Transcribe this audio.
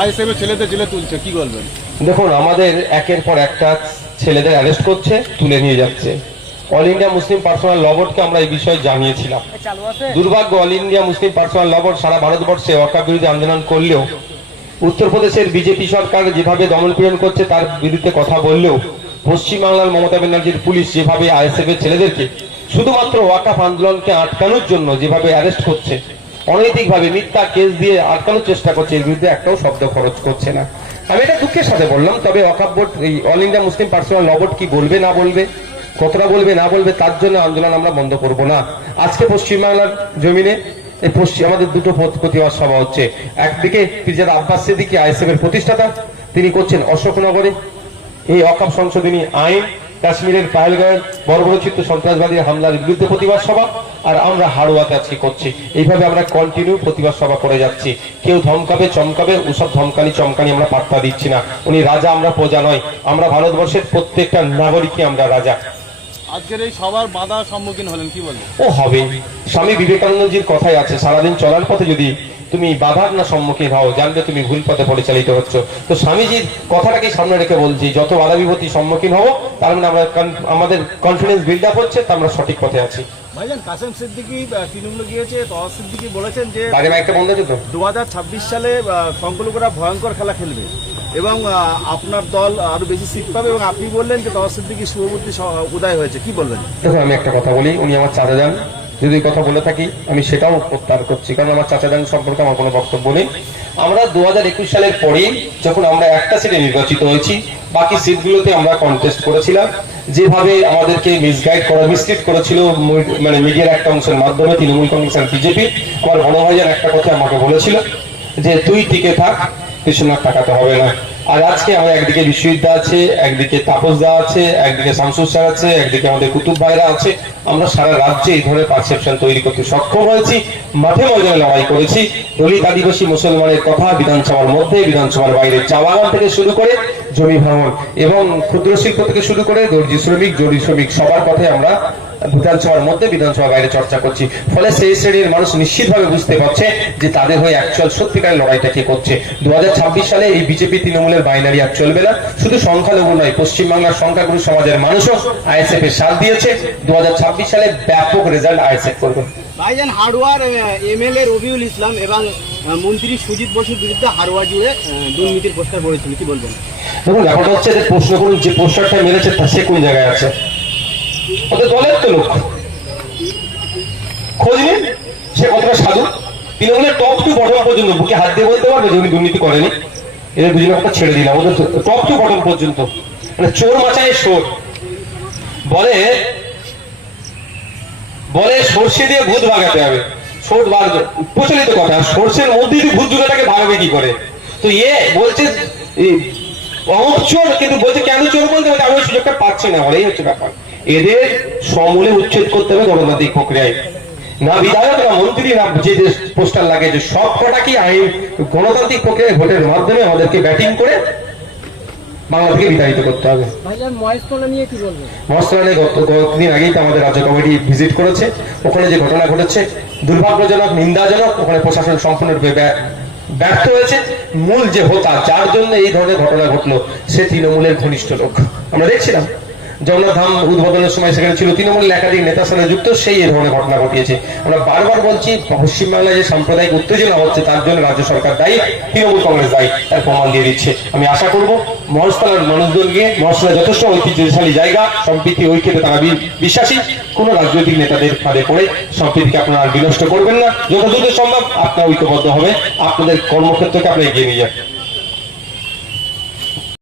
ISF এর ছেলেদের জেলে তুলছে, কি বলবেন? দেখুন, আমাদের একের পর একটা ছেলেদের অ্যারেস্ট করছে, তুলে নিয়ে যাচ্ছে। অল ইন্ডিয়া মুসলিম পার্সোনাল ল বোর্ডকে আমরা এই বিষয়ে জানিয়েছিলাম। দুর্ভাগ্য, অল ইন্ডিয়া মুসলিম পার্সোনাল ল বোর্ড সারা ভারতবর্ষে ওয়াকফ বিরোধী আন্দোলন করলেও উত্তরপ্রদেশের বিজেপি সরকার যেভাবে দমনপীড়ন করছে তার বিরুদ্ধে কথা বললেও পশ্চিমবাংলার মমতা ব্যানার্জির পুলিশ যেভাবে আইএসএফ এর ছেলেদেরকে শুধুমাত্র ওয়াকফ আন্দোলনকে আটকানোর জন্য যেভাবে অ্যারেস্ট করছে, অনৈতিকভাবে মিথ্যা কেস দিয়ে আটকানোর চেষ্টা করছে, এর বিরুদ্ধে একটাও শব্দ খরচ করছে না। আমি এটা দুঃখের সাথে বললাম। তবে ওয়াকফ বোর্ড, এই অল ইন্ডিয়া মুসলিম পার্সোনাল ল বোর্ড কি বলবে না বলবে, কতটা বলবে না বলবে, তার জন্য আন্দোলন আমরা বন্ধ করব না। আজকে পশ্চিমবাংলার জমিনে আমাদের দুটো প্রতিবাদ সভা হচ্ছে। একদিকে পিরজাদা আব্বাস সিদ্দিকী আইএসএফ এর প্রতিষ্ঠাতা, তিনি করছেন অশোকনগরে এই ওয়াকফ সংশোধনী আইন, কাশ্মীরের পাহেলগাঁওয়ের বর্বরোচিত সন্ত্রাসবাদী হামলার বিরুদ্ধে প্রতিবাদ সভা, আর আমরা হাড়োয়াতে আজকে করছি। এইভাবে আমরা কন্টিনিউ প্রতিবাদ সভা করে যাচ্ছি। কেউ ধমকাবে চমকাবে, ওসব ধমকানি চমকানি আমরা পাত্তা দিচ্ছি না। উনি রাজা, আমরা প্রজা নয়। আমরা ভারতবর্ষের প্রত্যেকটা নাগরিকই আমরা রাজা। আজকের এই সবার বাধার সম্মুখীন হলেন, কি বলবেন? ও হবে, স্বামী বিবেকানন্দজির কথাই আছে, সারাদিন চলার পথে যদি তুমি বাধার না সম্মুখীন হও, জানবে তুমি ভুল পথে পরিচালিত হচ্ছ। তো স্বামীজির কথাটাকে সামনে রেখে বলছি, যত বাধা বিপত্তি সম্মুখীন হবো, তার মানে আমরা আমাদের কনফিডেন্স বিল্ড আপ হচ্ছে, তা আমরা সঠিক পথে আছি। ভাইজান, কাসেম সিদ্দিকী তৃণমূলে গিয়েছে, তওয়াজ সিদ্দিকী বলেছেন যে আগে মাইকটা বন্ধ আছে তো, 2026 সালে সংখ্যালঘুরা ভয়ঙ্কর খেলা খেলবে এবং আপনার দল আরো বেশি সিট পাবে, এবং আপনি বললেন যে তওয়াজ সিদ্দিকী শুভবুদ্ধি উদয় হয়েছে, কি বলবেন? দেখুন, আমি একটা কথা বলি, উনি আমার চাচা যান, যদি কথা বলে থাকি আমি সেটাও প্রত্যাহার করছি, কারণ আমার চাচা যান সম্পর্কে আমার কোনো বক্তব্য নেই। আমরা 2021 সালের পরেই যখন আমরা একটা সিটে নির্বাচিত হয়েছি, বাকি সিটগুলোতে আমরা কন্টেস্ট করেছিলাম। যেভাবে আমাদেরকে মিসগাইড করা, মিসলিড করেছিল মানে মিডিয়ার একটা অংশের মাধ্যমে তৃণমূল কংগ্রেস আর বিজেপি, আমার বড় ভাইজান একটা কথা আমাকে বলেছিল যে তুই টিকে থাক, কৃষ্ণনাথ টাকাতে হবে না। আর আজকে আমাদের একদিকে বিশ্ববিদ্যা আছে, একদিকে তাপসদা আছে, একদিকে শামসুর স্যার আছে, একদিকে আমাদের কুতুব ভাইরা আছে। আমরা সারা রাজ্যে এই ধরনের পারসেপশন তৈরি করতে সক্ষম হয়েছি, মাঠে ময়দানে লড়াই করেছি। দলিত, আদিবাসী, মুসলমানের কথা বিধানসভার মধ্যে, বিধানসভার বাইরে, চা বাগান থেকে শুরু করে জমি ভাঙন এবং ক্ষুদ্র শিল্প থেকে শুরু করে দর্জি শ্রমিক, জরি শ্রমিক, সবার কথাই আমরা বিধানসভার মধ্যে, বিধানসভার বাইরে চর্চা করছি। ফলে সেই শ্রেণীর মানুষ নিশ্চিতভাবে বুঝতে পারছে যে তাদের হয়ে অ্যাকচুয়াল সত্যিকারের লড়াইটা কে করছে। 2026 সালে এই বিজেপি তৃণমূলের বাইনারি আর চলবে না। শুধু সংখ্যালঘু নয়, পশ্চিমবাংলার সংখ্যাগুরু সমাজের মানুষও আইএসএফ এর সাথ দিয়েছে। 2026 সালে ব্যাপক রেজাল্ট আইএসএফ করবে। ভাইজান, হাড়োয়ার এমএলএ রবিউল ইসলাম এবং মন্ত্রী সুজিত বসুর বিরুদ্ধে হাড়োয়া জুড়ে দুর্নীতির পোস্টার পড়েছিল, কি বলবেন? দেখুন, ব্যাপারটা হচ্ছে যে প্রশ্ন করুন, যে পোস্টারটা মেরেছে তা সে কোন জায়গায় আছে? ওদের দলের তো লোক, খোঁজ নিন সে কতটা সাধু। তৃণমূলের টপ টু বটম পর্যন্ত বুকে হাত দিয়ে বলতে পারবে যে উনি দুর্নীতি করেনি। এদের দুজনে একটা ছেড়ে দিলাম, ওদের টপ টু বটম পর্যন্ত মানে চোর মাচায় সোর। বলে বলে সর্ষে দিয়ে ভূত ভাগাতে হবে, প্রচলিত কথা। সর্ষের মধ্যে যদি ভূত জুড়ে ভাগাবে কি করে? তো বলছে অমুক চোর, কিন্তু বলছে কেন চোর বলতে হবে, আমি ওই সুযোগটা পাচ্ছি না, বলেই হচ্ছে ব্যাপার। এদের সমূলে উচ্ছেদ করতে হবে গণতান্ত্রিক প্রক্রিয়ায়। না বিধায়ক, না মন্ত্রী, না যে পোস্টার লাগে, যে সব কটা কি আইন গণতান্ত্রিক প্রক্রিয়ায় ভোটের মাধ্যমে আমাদেরকে ব্যাটিং করে বাংলা থেকে বিতাড়িত করতে হবে। মহেশতলা নিয়ে কয়েকদিন আগেই তো আমাদের রাজ্য কমিটি ভিজিট করেছে। ওখানে যে ঘটনা ঘটেছে দুর্ভাগ্যজনক, নিন্দাজনক। ওখানে প্রশাসন সম্পূর্ণরূপে ব্যর্থ হয়েছে। মূল যে হোতা, যার জন্য এই ধরনের ঘটনা ঘটলো, সে তৃণমূলের ঘনিষ্ঠ লোক। আমরা দেখছিলাম জগন্নাথ ধাম উদ্বোধনের সময় সেখানে ছিল তৃণমূলের একাধিক নেতার সাথে যুক্ত, সেই এই ধরনের ঘটনা ঘটিয়েছে। আমরা বারবার বলছি, পশ্চিমবাংলায় যে সাম্প্রদায়িক উত্তেজনা হচ্ছে তার জন্য রাজ্য সরকার দায়ী, তৃণমূল কংগ্রেস দায়ী, তার প্রমাণ দিয়ে দিচ্ছে। আমি আশা করব মহেশতলার মানুষজন গিয়ে, মহেশতলা যথেষ্ট ঐতিহ্যশালী জায়গা, সম্প্রীতি ঐক্যতে তারা বিশ্বাসী। কোন রাজনৈতিক নেতাদের ফাঁদে পড়ে সম্প্রীতিকে আপনারা আর বিনষ্ট করবেন না। যত দ্রুত সম্ভব আপনারা ঐক্যবদ্ধ হবে, আপনাদের কর্মক্ষেত্রকে আপনারা এগিয়ে নিয়ে যান।